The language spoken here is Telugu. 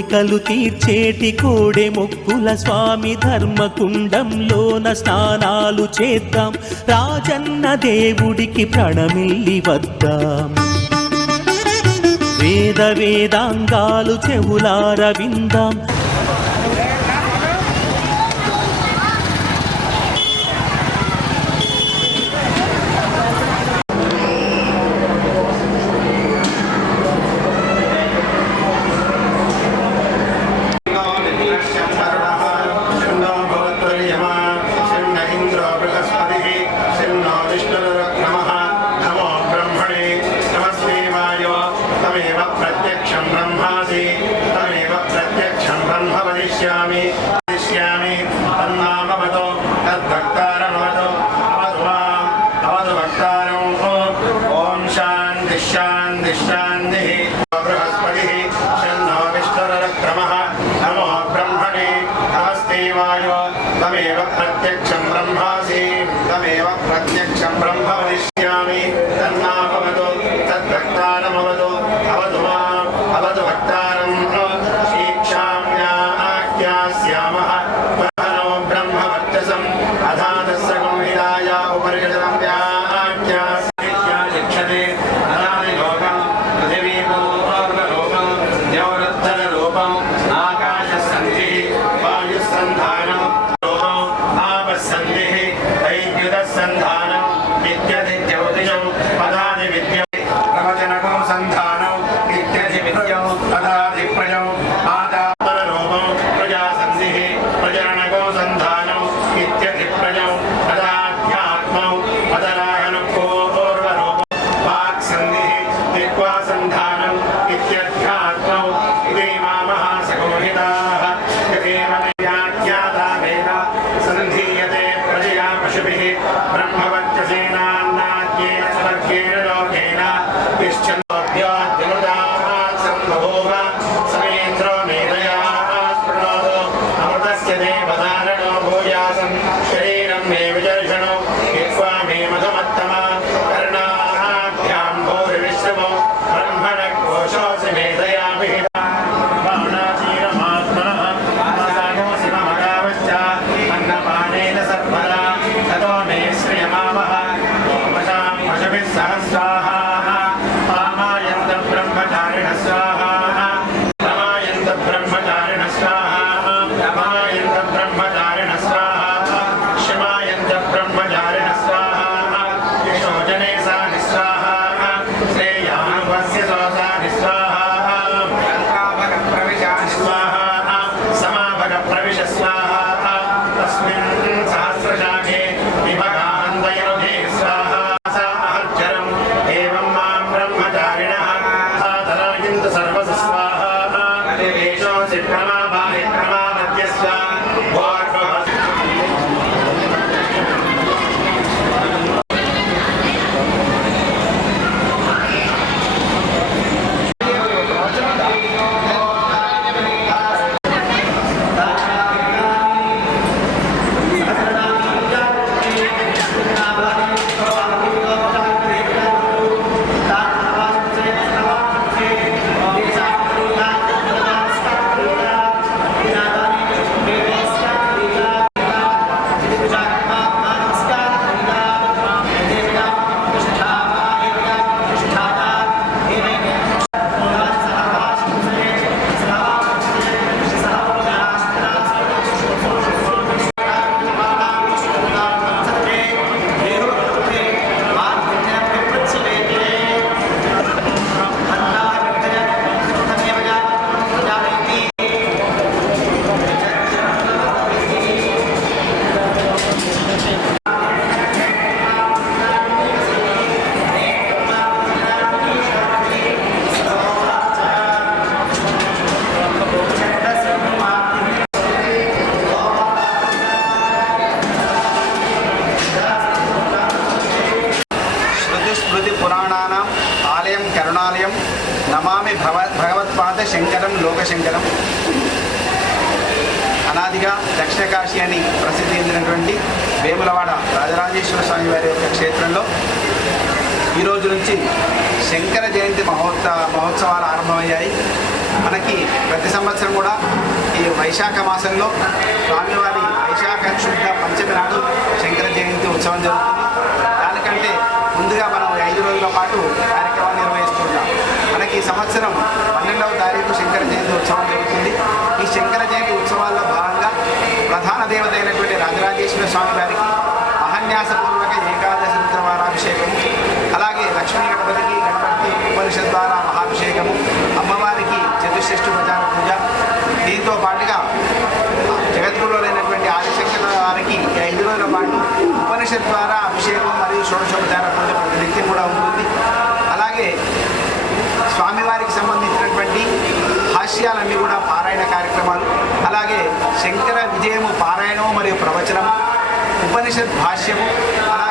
కోరికలు తీర్చేటి కోడె మొక్కుల స్వామి ధర్మకుండంలోన స్నానాలు చేద్దాం, రాజన్న దేవుడికి ప్రణమిల్లి వద్దాం. వేద వేదాంగాలు చెవులార విందాం, तमेव प्रत्यक्षं ब्रह्मासि तमेव प्रत्यक्षं ब्रह्म वदिष्यामि तन्नाभवतु तद्भक्तारमवतु अवतु माम् अवतु भक्तारम् शीक्षाम्याख्यास्यामः पुनः ब्रह्मवर्चसम् अधातस्य गुणहिताय उपर्यजनं व्याख्यास्याशिक्षते अनादिलोकम् पृथिवीपूर्वलोकम् द्यौरुत्तरलोकम् आकाशसन्धिः वायुसन्धानम् संदेह संधानम विद्यति ज्योतिषं पदादि विद्यं प्रवचनको संधानं विद्यति विद्यं पदादि प्रजं आदापरलोकं प्रजा संदेह प्रजनको संधानं विद्यति प्रजं पदाध्यात्मं पदरायनको पूर्वलोकं वाक् संदेह दिक्वा संधानं विद्यध्यात्मं इति मामः सगोहिताः यदेव व्याख्याता वेदा संधीयते प्रजया पशुभिः ब्रह्मवच्चसेनान्नाद्येन समर्गेण लोकेन विश्चन्द्योऽद्यमृताः सम्भूव समेन्द्रो मेधया स्पृणोतु अमृतस्य देवधारणो भूयासं शरीरं मे विचर्षणो हित्वा मे मधुमत्तमा कर्णाभ्यां भूरिविश्रमो ब्रह्मणः कोशोऽसि मेधया विहिता बाणाचीरमात्मनः अन्नपानेन सर्वदा ततो मे श्रियमावः ओमशां पशुभिः सह स्वाहा पामायन्त ब्रह्मचारिणः स्वाहा रमायन्त ब्रह्मचारिणः स्वाहा रमायन्त ब्रह्मचारिणः स्वाहा शिमायन्त ब्रह्मचारिणः स्वाहा विशोचने सा निस्वाहा श्रेयानुपस्य सोसा निस्वाहा प्रविशा स्वाहा समाभग प्रविश स्वाहा तस्मिन् सहस्रशाखे विभगान्तयुधे स्वाहा सा अहर्चरम् एवं मां ब्रह्मचारिणः साधरायन्तु सर्वस्य स्वाहा अनिवेशोऽसि प्रमाभाहि प्रमामद्यस्व నమామి భగవత్పాద శంకరం లోకశంకరం. అనాదిగా దక్షిణ కాశీ అని ప్రసిద్ధి చెందినటువంటి వేములవాడ రాజరాజేశ్వర స్వామి వారి యొక్క క్షేత్రంలో ఈరోజు నుంచి శంకర జయంతి మహోత్సవాలు ఆరంభమయ్యాయి. మనకి ప్రతి సంవత్సరం కూడా ఈ వైశాఖ మాసంలో స్వామివారి వైశాఖ శుద్ధ పంచమి నాడు శంకర జయంతి ఉత్సవం జరుగుతుంది. దానికంటే ముందుగా మనం 5 రోజుల పాటు కార్యక్రమాన్ని నిర్వహిస్తున్నాం. మనకి ఈ సంవత్సరం 12వ తారీఖు శంకర జయంతి ఉత్సవం జరుగుతుంది. ఈ శంకర జయంతి ఉత్సవాల్లో భాగంగా ప్రధాన దేవత అయినటువంటి రాజరాజేశ్వర స్వామి వారికి మహాన్యాసపూర్వక ఏకాదశి రుద్రవారాభిషేకము, అలాగే లక్ష్మీ గణపతికి గణపతి ఉపనిషత్ ద్వారా మహాభిషేకము, అమ్మవారికి చతుషష్ఠి ప్రచార పూజ, దీంతో పాటుగా జగద్గురులైనటువంటి ఆదిశంకర వారికి 5 రోజుల పాటు ఉపనిషత్ ద్వారా అభిషేకం మరియు షోడశోపచార పూజ నిత్యం కూడా ఉంటుంది. అలాగే స్వామివారికి సంబంధించినటువంటి హాస్యాలన్నీ కూడా పారాయణ కార్యక్రమాలు, అలాగే శంకర విజయము పారాయణము మరియు ప్రవచనము, ఉపనిషత్ భాష్యము, అలాగే